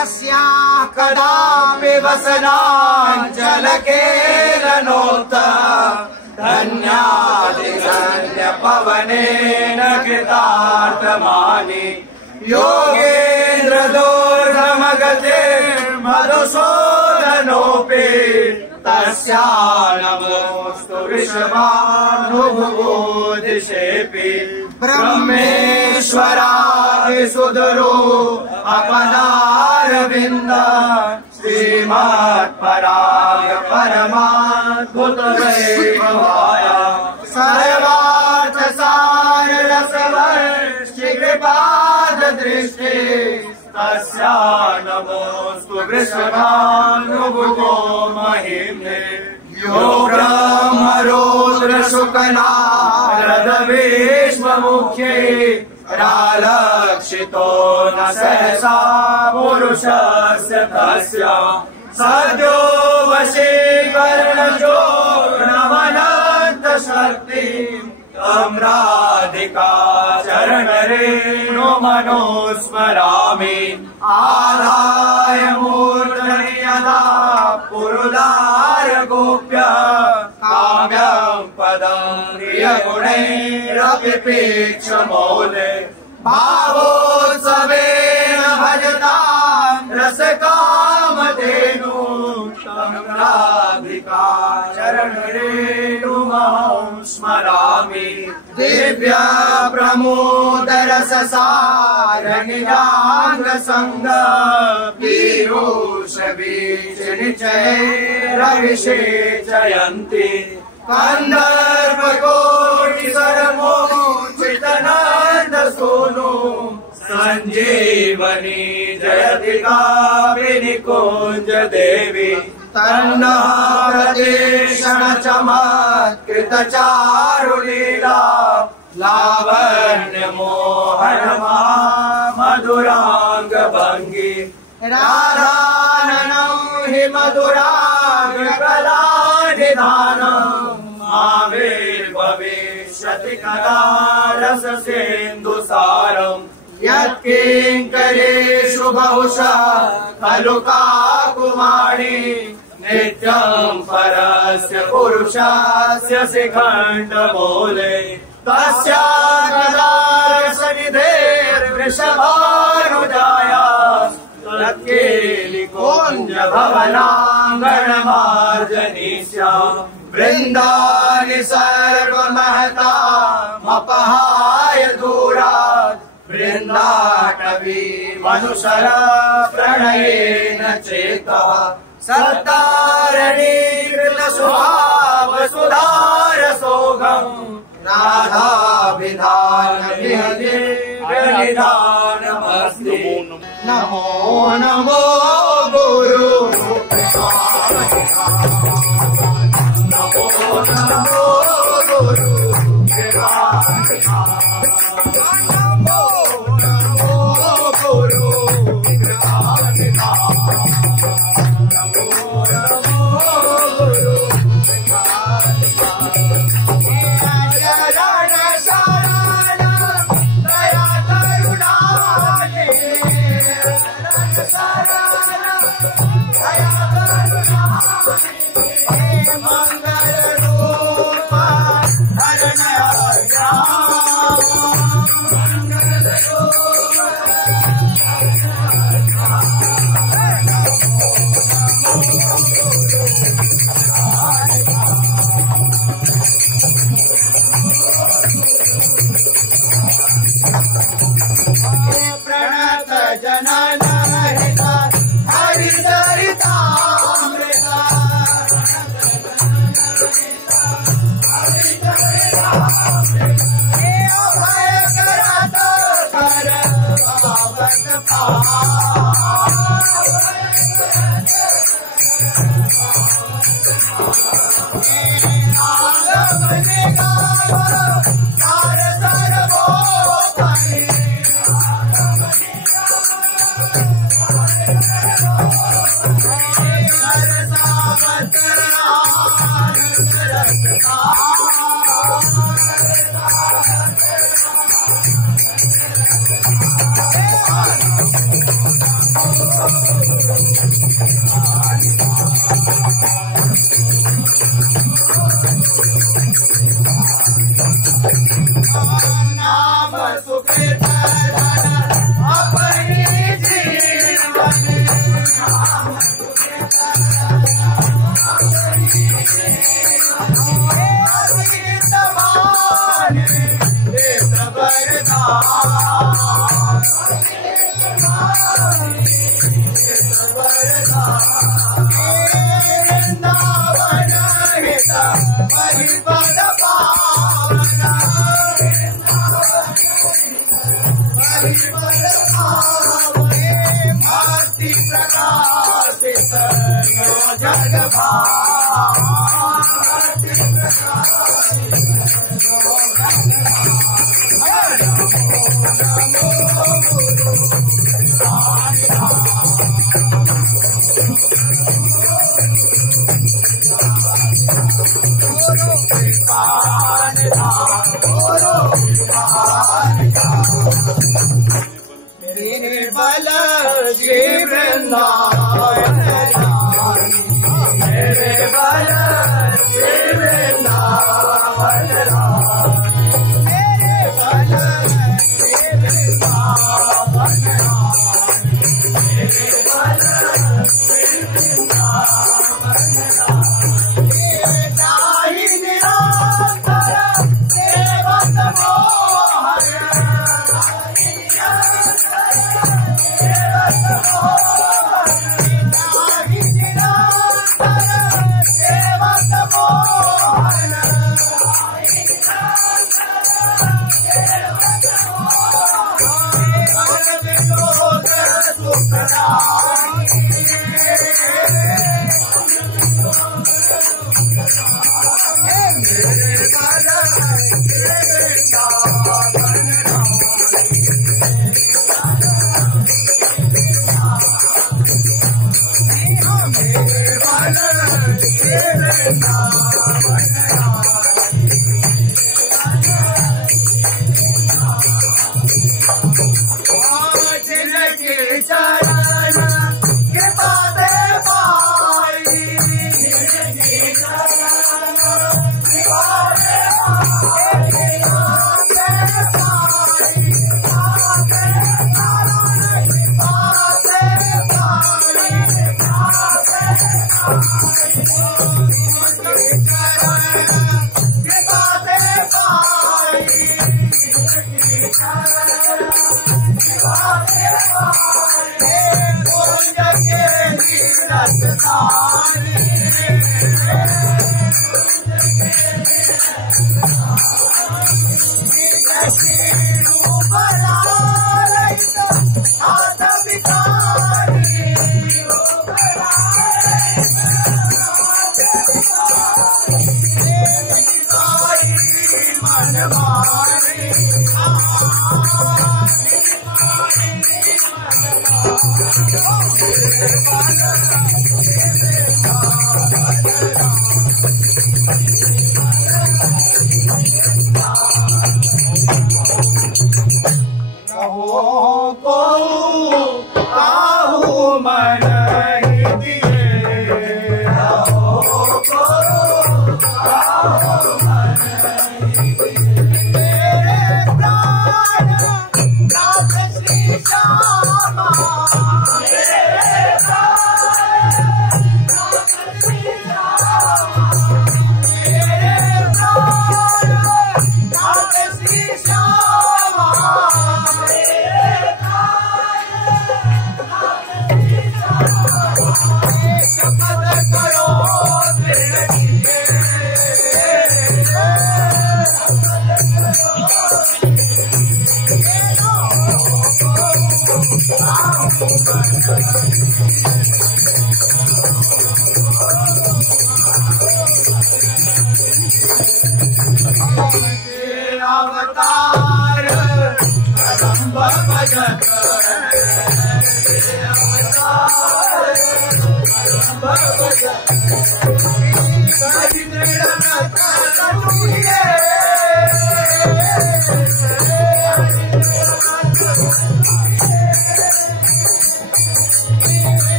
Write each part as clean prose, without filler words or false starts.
यस्याः कदापि वसनाञ्चलकेलनोक्त धन्यादिगण्यपवनेन कृतार्थमानि योगेन्द्र दोर्गमगते मधुसूदनोऽपि तस्या नमोऽस्तु वृषभानुभुवो दिशेऽपि ब्रह्मेश्वरादिसुदरो अपदारविन्द श्रीमत्पराय परमाद्भुतवैभवाय सर्वार्थसाररसवर्षिकृपाददृष्टे तस्या नमोऽस्तु वृषभानुभुवो महिम्ने यो ब्रह्मरुद्रशुकनारदविश्वमुख्ये रालक्षितो न सहसा पुरुषस्य तस्य सद्यो वशीकरणजो नमनन्तशक्तिम् तं राधिका चरणरेणु मनोस्मरामि आधाय मूर्धनि यदा पुरुदार गोप्य काम्यं पदं प्रियगुणैरपि प्रेक्षमौले भावोत्सवेन भजतां रसकामधेनु तं राधिका चरणरेणुमहं स्मरामि दिव्य प्रमोदरससारनिराङ्गसङ्ग पीयूषवीचिनिचैरविषेचयन्ति कन्दर्पकोटिसरमोचितनन्दसूनु सञ्जीवनी जयति कामिनिकुञ्ज देवी तन्नः प्रदेशण चमत्कृत चारुलीला लावण्य मोहन मधुरांग भंगी राधाननं हि मधुरांग कला निधानम् आविर्भविष्यति कदा रस सिन्धु सारम् यत्किङ्करेषु बहुशः खलु काकुमारी नित्यं परस्य पुरुषस्य शिखण्डमूले तस्या कदा रसनिधेर्वृषभानुजाया तत्केलिकुञ्जभवनाङ्गणमार्जनीष्या वृन्दानि सर्वमहतामपहाय दूरात् वृन्दाटवी मनुषर प्रणयेन चेतः सत्तारणीकृतस्वभाव सुधारसोगम् राधाभिधान निधानमस्ति नमो नमो गुरु नमो नमो गुरु प्रणत जनन हरिचरितामृता नाम सुखेत अपनी जीवन भक्ति प्रकाशित जग मेरे बल श्री वृंदावन मेरे बल श्री वृंदावन मेरे बल श्री वृंदावन मेरे बल श्री वृंदावन चाहि निरंतर सेवक मोहन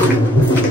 Thank you.